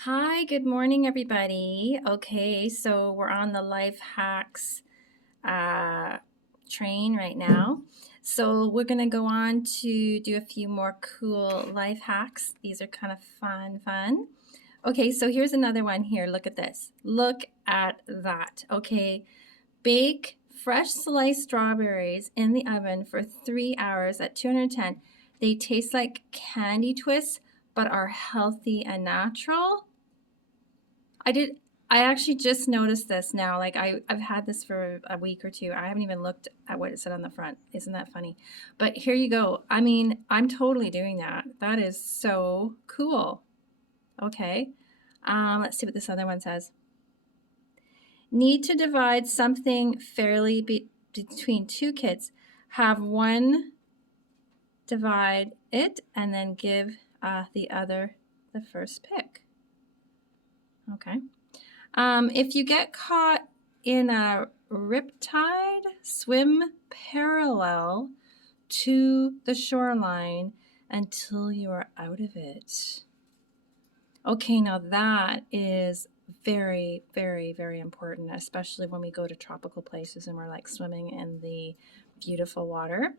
Hi, good morning, everybody. Okay, so we're on the life hacks uh, train right now. So we're going to go on to do a few more cool life hacks. These are kind of fun. Okay, so here's another one here. Look at this. Look at that. Okay, bake fresh sliced strawberries in the oven for 3 hours at 210. They taste like candy twists, but are healthy and natural. I did. I actually just noticed this now. Like I've had this for a week or two. I haven't even looked at what it said on the front. Isn't that funny? But here you go. I mean, I'm totally doing that. That is so cool. Okay. Let's see what this other one says. Need to divide something fairly between two kids. Have one divide it and then give the other the first pick. Okay. If you get caught in a riptide, swim parallel to the shoreline until you are out of it. Okay, now that is very important, especially when we go to tropical places and we're like swimming in the beautiful water.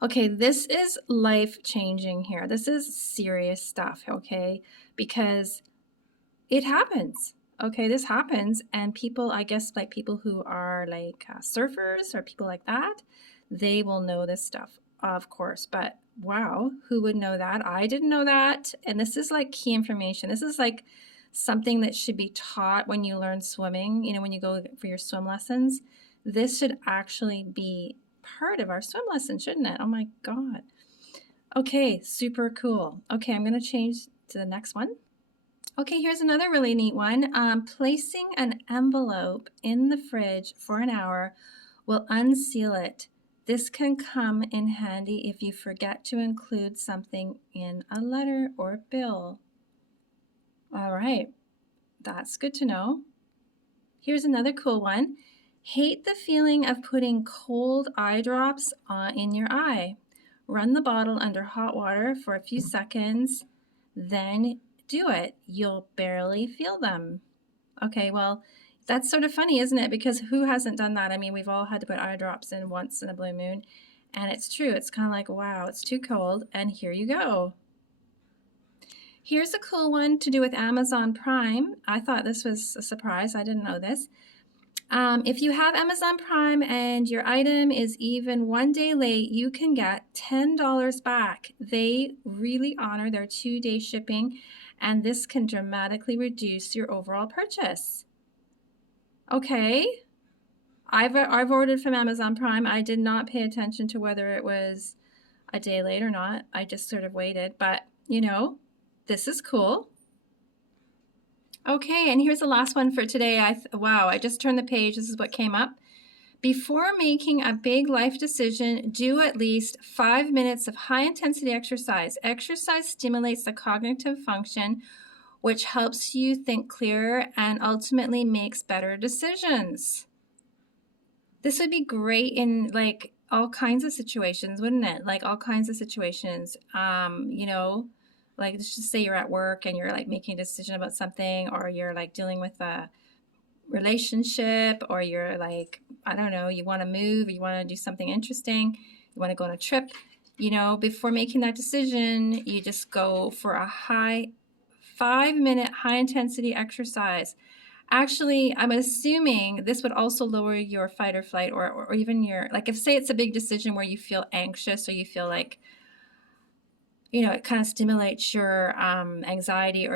Okay, this is life changing here. This is serious stuff, okay? Because it happens. Okay, this happens, and people, I guess, like people who are like surfers or people like that, they will know this stuff, of course. But wow, who would know that? I didn't know that. And this is like key information. This is like something that should be taught when you learn swimming, when you go for your swim lessons. This should actually be part of our swim lesson, shouldn't it? Oh my God. Okay, super cool. Okay, I'm going to change to the next one. Okay, here's another really neat one. Placing an envelope in the fridge for an hour will unseal it. This can come in handy if you forget to include something in a letter or bill. All right, that's good to know. Here's another cool one. Hate the feeling of putting cold eye drops in your eye. Run the bottle under hot water for a few seconds, then do it. You'll barely feel them. Okay, well, that's sort of funny, isn't it? Because who hasn't done that? I mean, we've all had to put eye drops in once in a blue moon. And it's true. It's kind of like, wow, it's too cold. And here you go. Here's a cool one to do with Amazon Prime. I thought this was a surprise. I didn't know this. If you have Amazon Prime and your item is even 1 day late, you can get $10 back. They really honor their 2-day shipping, and this can dramatically reduce your overall purchase. Okay, I've ordered from Amazon Prime. I did not pay attention to whether it was a day late or not. I just sort of waited, but this is cool. Okay, and here's the last one for today. Wow, I just turned the page. This is what came up. Before making a big life decision, do at least 5 minutes of high intensity exercise. Exercise stimulates the cognitive function, which helps you think clearer and ultimately makes better decisions. This would be great in like all kinds of situations, wouldn't it? Like all kinds of situations. Like let's just say you're at work and you're like making a decision about something, or you're like dealing with a relationship, or you're like, I don't know, you want to move, you want to do something interesting, you want to go on a trip. Before making that decision, you just go for a 5-minute high intensity exercise. Actually, I'm assuming this would also lower your fight or flight, or even your, like, if say it's a big decision where you feel anxious, or you feel like, it kind of stimulates your anxiety,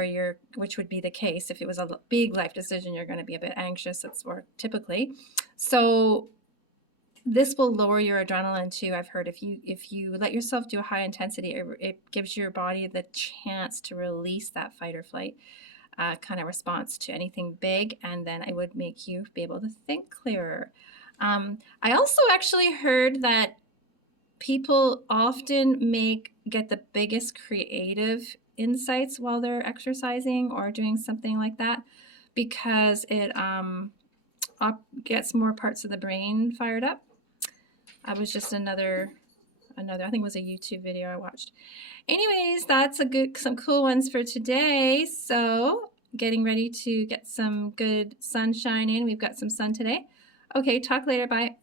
which would be the case if it was a big life decision, you're going to be a bit anxious. That's more typically. So this will lower your adrenaline too. I've heard if you let yourself do a high intensity, it gives your body the chance to release that fight or flight kind of response to anything big, and then it would make you be able to think clearer. I also actually heard that people often get the biggest creative insights while they're exercising or doing something like that, because it gets more parts of the brain fired up. I was just another another, I think it was a YouTube video I watched. Anyways, that's some cool ones for today. So getting ready to get some good sunshine in. We've got some sun today. Okay, talk later. Bye.